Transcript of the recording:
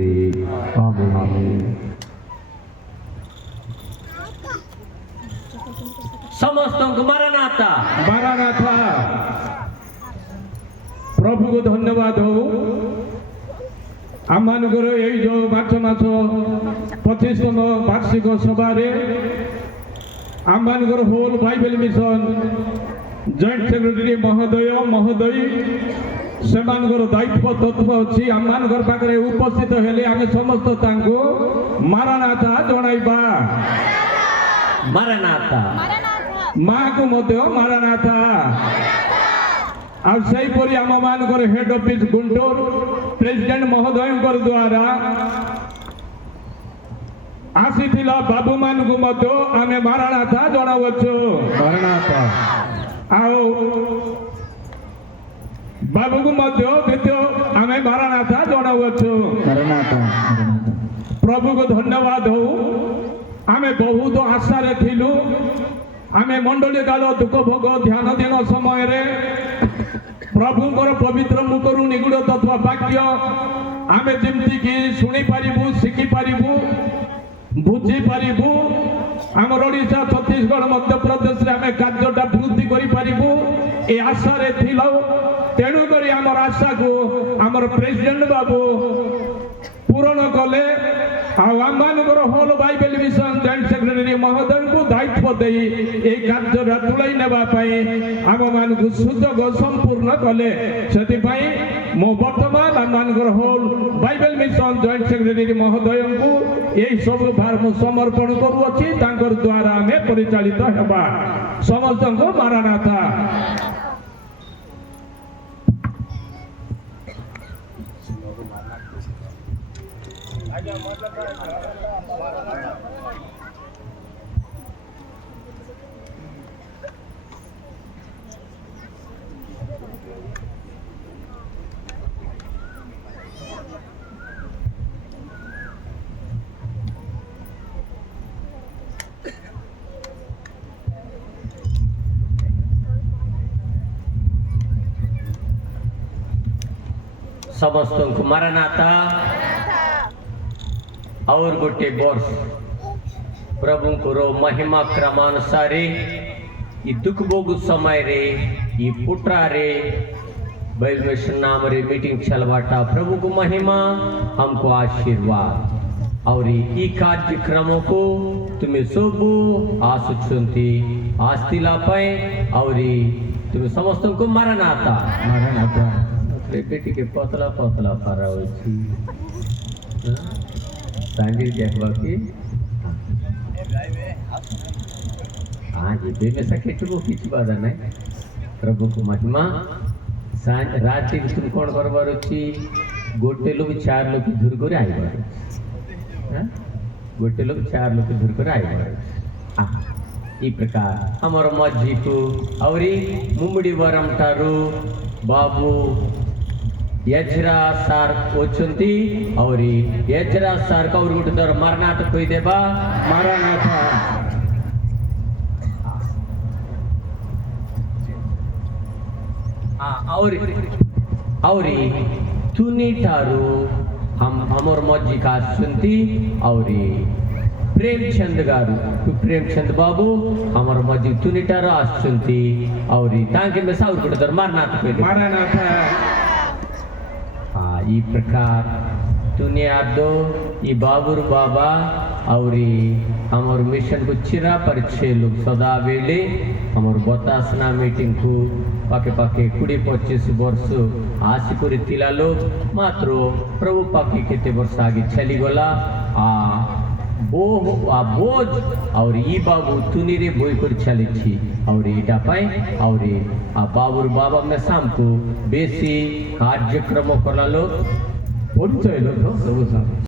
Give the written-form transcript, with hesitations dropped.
করে আমেন। समस्त मारानाथा मारानाथा प्रभु को धन्यवाद हो आम मान जो मार्च मास 25तम वार्षिक सभा आम मान whole Bible mission joint secretary महोदय महोदयी से दायित्व तत्व अच्छी आम मान पाखे उपस्थित हेले आम समस्त मारानाथा जनाइबा मारानाथा माँ को मारानाथा आईपरी आम मान हेड ऑफिस गुंटूर प्रेसिडेंट महोदय द्वारा आसी बाबू मान को आम मारानाथा जनावु मारानाथा आओ बाबू को द्वितीय आम मारानाथा जनावु मारानाथा प्रभु को धन्यवाद हो आम बहुत आशा रे थिलु आम मंडली काल दुख भोग ध्यान दिन समय रे प्रभुंकर पवित्र मुखरु निगूढ़ तत्व वाक्य आम जमती कि शुणी पारिबु शिखि पारिबु बुझी पारिबु आमर ओडिशा छत्तीसगढ़ मध्य प्रदेश रे आम कार्यटा वृद्धि करि पारिबु ए आशा रे थिलु तेणु करी आमर आशा को आमर प्रेसिडेंट बाबू पूरण कले आम whole Bible mission joint secretary महोदय को दायित्व दे कार्य तुलाई नापी आम मान सुजोग संपूर्ण कले से मो बर्तमान आम whole Bible mission joint secretary महोदय को यही सब भार समर्पण करुच्ची द्वारा आम परिचालित होगा समस्त को मारानाथा। समस्त को मारानाथा और गोटे वर्ष प्रभु को महिमा क्रमानुसार ये दुख भोग समय रे ये पुट्रा रे बाइबल मिशन नाम रे मीटिंग चलवाटा प्रभु को महिमा हमको आशीर्वाद और ये कार्यक्रम को तुम्हें सब आसुचंती आस्तिला पाए और तुम्हें समस्त को मारानाथा मारानाथा बेटी के पतला पतला पारा सांगिर देखवा कि हाँ जी में सकेटको किसी बाधा नहीं प्रभु को महिमा रात तुम कौन करवार अच्छी गोटे लोग 4 लोग धूर कर आईबार गोटे लोग 4 लोग धूर कर आईबार ई प्रकार हमर मज्जी को और मुमड़ी वरम ठारू बाबू यजरा सार ओचंती और यजरा सार का और गुट दर मारनाथा कोई देबा मारानाथा और तुनी ठारू हम हमर मज्जी का सुनती और प्रेमचंद गारू प्रेमचंद बाबू हमर मज्जी तुनी ठारू आसुंती और तांके में साउर गुट दर मारनाथा कोई मारानाथा ई प्रकार दुनिया दो ये बाबुर बाबा और हमार मिशन को चिरा पर 6 लोग सदा वेले हमार बतासना मीटिंग को पाके पाके 20-25 वर्ष आशी कर तिला लोग मात्र प्रभु पाके केते वर्ष आगे चली गला बोझ और ई बाबू तुनी रे बोई कर चली छी और इटा पाए और बाबुर बाबा में शाम को बेसी कार्यक्रम कला लोग परिचय लोग सब